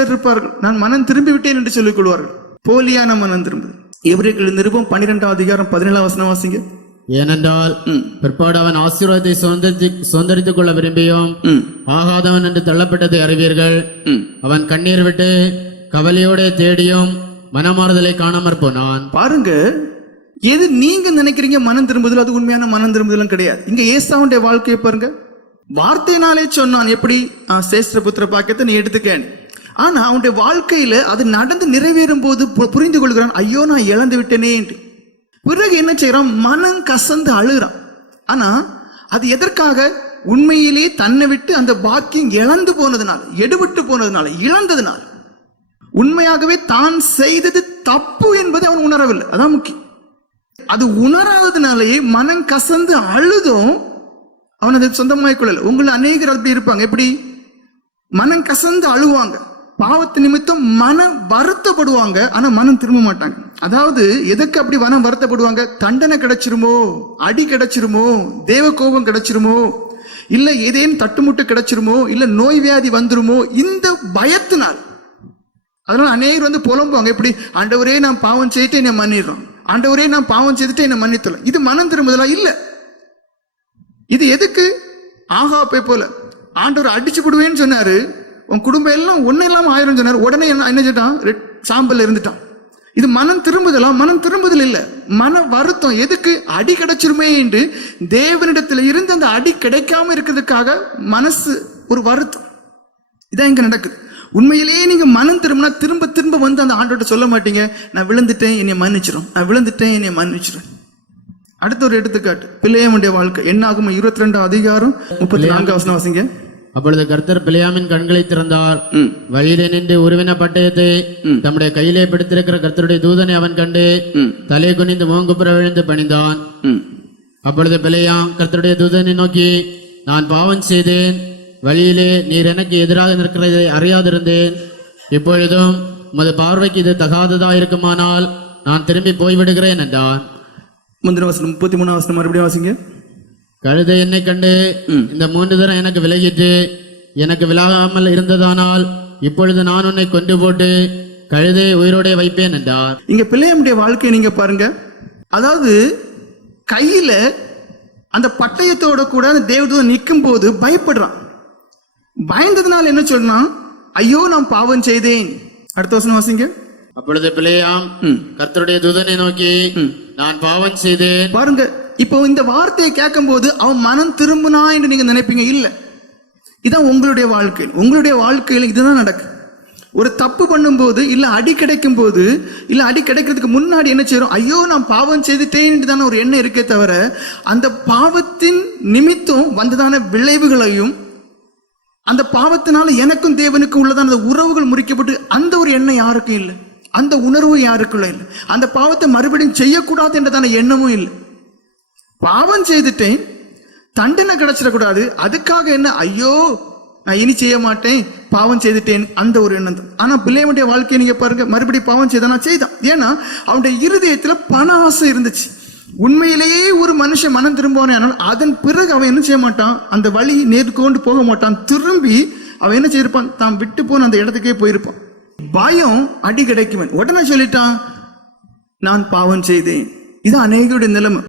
சிலர் இருப்பார்கள். நான் மனம் திரும்பி விட்டேன் என்று சொல்லிக் கொள்வார்கள். போலியான மனம் திரும்புது. எவர்கள் நிருபம் பன்னிரெண்டாம் அதிகாரம் பதினேழாம் வசனம் வாசிங்க. ஏனென்றால். பிற்பாடு அவன் ஆசீர்வாதத்தை சுதந்திரித்து சுதந்திரித்துக் கொள்ள விரும்பியும் ஆகாதவன் என்று தள்ளப்பட்டதை அறிவீர்கள். அவன் கண்ணீர் விட்டு கவலையோட தேடியும் மனமாறுதலை காணாமற் போனான். பாருங்க. எது நீங்க நினைக்கிறீங்க மனம் திரும்புதல் அது உண்மையான மனம் திரும்புதலும் கிடையாது. இங்க ஏசாவுடைய வாழ்க்கையை பாருங்க. வார்த்தையினாலே சொன்னான் எப்படி? சேஷ்ட புத்திர பாக்கியத்தை நீ எடுத்துக்கேன். ஆனா அவனுடைய வாழ்க்கையில அது நடந்து நிறைவேறும் போது பு- புரிந்து கொள்கிறான் ஐயோ நான் இழந்து விட்டேனே என்று. பிறகு என்ன செய்யறான் மனம் கசந்து அழுகிறான். ஆனா அது எதற்காக? உண்மையிலே தன்னை விட்டு அந்த பாக்கியம் இழந்து போனதுனால எடுபட்டு போனதுனால இழந்ததுனால. உண்மையாகவே தான் செய்தது தப்பு என்பதை அவன் உணரவில்லை. அதான் முக்கியம். அது உணராததுனாலேயே மனம் கசந்து அழுதும் அவன் அதை சொந்தமாய் கொள்ளல. உங்களை அநேகர் அப்படி இருப்பாங்க. எப்படி? மனம் கசந்து அழுவாங்க. பாவத்து நிமித்தம் மனம் வருத்தப்படுவாங்க ஆனா மனம் திரும்ப மாட்டாங்க. அதாவது எதுக்கு அப்படி மனம் வருத்தப்படுவாங்க? தண்டனை கிடைச்சிருமோ? அடி கிடைச்சிருமோ? தேவ கோபம் கிடைச்சிருமோ? இல்ல ஏதேனும் தட்டுமுட்டு கிடைச்சிருமோ? இல்ல நோய் வியாதி வந்துருமோ? இந்த பயத்தினால். அதனால அநேகர் வந்து புலம்புவாங்க. எப்படி? ஆண்டவரே நான் பாவம் செய்துட்டு என்னை மன்னிடுறோம் ஆண்டவரே நான் பாவம் செய்துட்டு என்னை மன்னித்தலாம் இது மனம் திரும்புதலாம் இல்ல. இது எதுக்கு? ஆகாப்பை போல. ஆண்டவர் அடிச்சு விடுவேன்னு சொன்னாரு. உன் குடும்பம் எல்லாம் ஒன்றும் இல்லாமல் ஆயிரம் சொன்னார். உடனே என்ன என்ன செஞ்சிட்டான் ரெட்- இருந்துட்டான். இது மனம் திரும்புதலா? மனம் திரும்புதல் இல்லை. மன வருத்தம் எதுக்கு? அடி கிடைச்சிருமே என்று தேவனிடத்தில் இருந்து அந்த அடி கிடைக்காம இருக்கிறதுக்காக மனசு ஒரு வருத்தம். இதான் இங்க நடக்குது. உண்மையிலேயே நீங்க மனம் திரும்பினா திரும்ப திரும்ப வந்து அந்த ஆண்டோட்ட சொல்ல மாட்டீங்க. நான் விழுந்துட்டேன் என்னை மன்னிச்சிடும் நான் விழுந்துட்டேன் என்னை மன்னிச்சிடும் அடுத்த ஒரு எடுத்துக்காட்டு. பிள்ளையமுடைய வாழ்க்கை. என்ன ஆகும் இருபத்தி ரெண்டு அதிகாரம் முப்பத்தி நான்கு வசனம் வாசிங்க. அப்பொழுது கர்த்தர் பிழையாமின் கண்களை திறந்தார். வழியிலே நின்று உருவின பட்டயத்தை தம்முடைய கையிலே பிடித்திருக்கிற கர்த்தருடைய தூதனை அவன் கண்டு. தலை குனிந்து மூங்குப்புற விழுந்து பணிந்தான். அப்பொழுது பிழையாம் கர்த்தருடைய தூதனை நோக்கி நான் பாவம் செய்தேன். வழியிலே நீர் எனக்கு எதிராக நிற்கிறதை அறியாதிருந்தேன். இப்பொழுதும் உமது பார்வைக்கு இது தகாததா இருக்குமானால் நான் திரும்பி போய்விடுகிறேன் என்றான். முந்தின வசனம் முப்பத்தி மூணாம் வசனம் மறுபடியும் வாசிங்க. கழுதை என்னை கண்டு இந்த மூன்று தரம் எனக்கு விலகிட்டு எனக்கு விலகாமல் இருந்ததானால் இப்பொழுது நான் உன்னை கொண்டு போட்டு கழுதையை உயிரோடே வைப்பேன் என்றார். இங்க பிள்ளையமுடைய வாழ்க்கையை நீங்க பாருங்க. அதாவது கையில அந்த பட்டயத்தோட கூட அந்த தேவதூதன் நிற்கும் போது பயப்படுறான். பயந்ததுனால என்ன சொன்னான் ஐயோ நான் பாவம் செய்தேன். அடுத்த வசனம் வாசிங்க. அப்பொழுது பிள்ளையாம் கர்த்தருடைய தூதனை நோக்கி நான் பாவம் செய்தேன். பாருங்க இப்போ இந்த வார்த்தையை கேட்கும்போது அவன் மனம் திரும்பினா என்று நீங்க நினைப்பீங்க? இல்லை. இதான் உங்களுடைய வாழ்க்கை. உங்களுடைய வாழ்க்கையில் இதுதான் நடக்கு. ஒரு தப்பு பண்ணும்போது இல்லை அடி கிடைக்கும் போது இல்லை அடி கிடைக்கிறதுக்கு முன்னாடி என்ன செய்யறோம் ஐயோ நான் பாவம் செய்துட்டேன் தானே ஒரு எண்ணம் இருக்கே தவிர அந்த பாவத்தின் நிமித்தம் வந்ததான விளைவுகளையும் அந்த பாவத்தினால எனக்கும் தேவனுக்கும் உள்ளதான அந்த உறவுகள் முறிக்கப்பட்டு அந்த ஒரு எண்ணம் யாருக்கும் இல்லை. அந்த உணர்வு யாருக்குள்ள இல்லை. அந்த பாவத்தை மறுபடியும் செய்யக்கூடாது என்றதான எண்ணமும் இல்லை. பாவம் செய்துட்டேன். தண்டனை கிடைச்சிடக்கூடாது. அதுக்காக என்ன? ஐயோ நான் இனி செய்ய மாட்டேன். பாவம் செய்துட்டேன் அந்த ஒரு எண்ணம் தான். ஆனால் பிள்ளையனுடைய வாழ்க்கையை நீங்கள் பாருங்க. மறுபடியும் பாவம் செய்தானா செய்தான். ஏன்னா அவனுடைய இருதயத்தில் பண ஆசை இருந்துச்சு. உண்மையிலேயே ஒரு மனுஷன் மனம் திரும்புவானே ஆனால் அதன் பிறகு அவன் என்ன செய்ய மாட்டான்? அந்த வழி நேர்கொண்டு போக மாட்டான். திரும்பி அவன் என்ன செய்யிருப்பான் தான் விட்டு போன அந்த இடத்துக்கே போயிருப்பான். பயம் அடி கிடைக்குமே உடனே சொல்லிட்டான் நான் பாவம் செய்தேன். இது அநேகருடைய நிலைமை.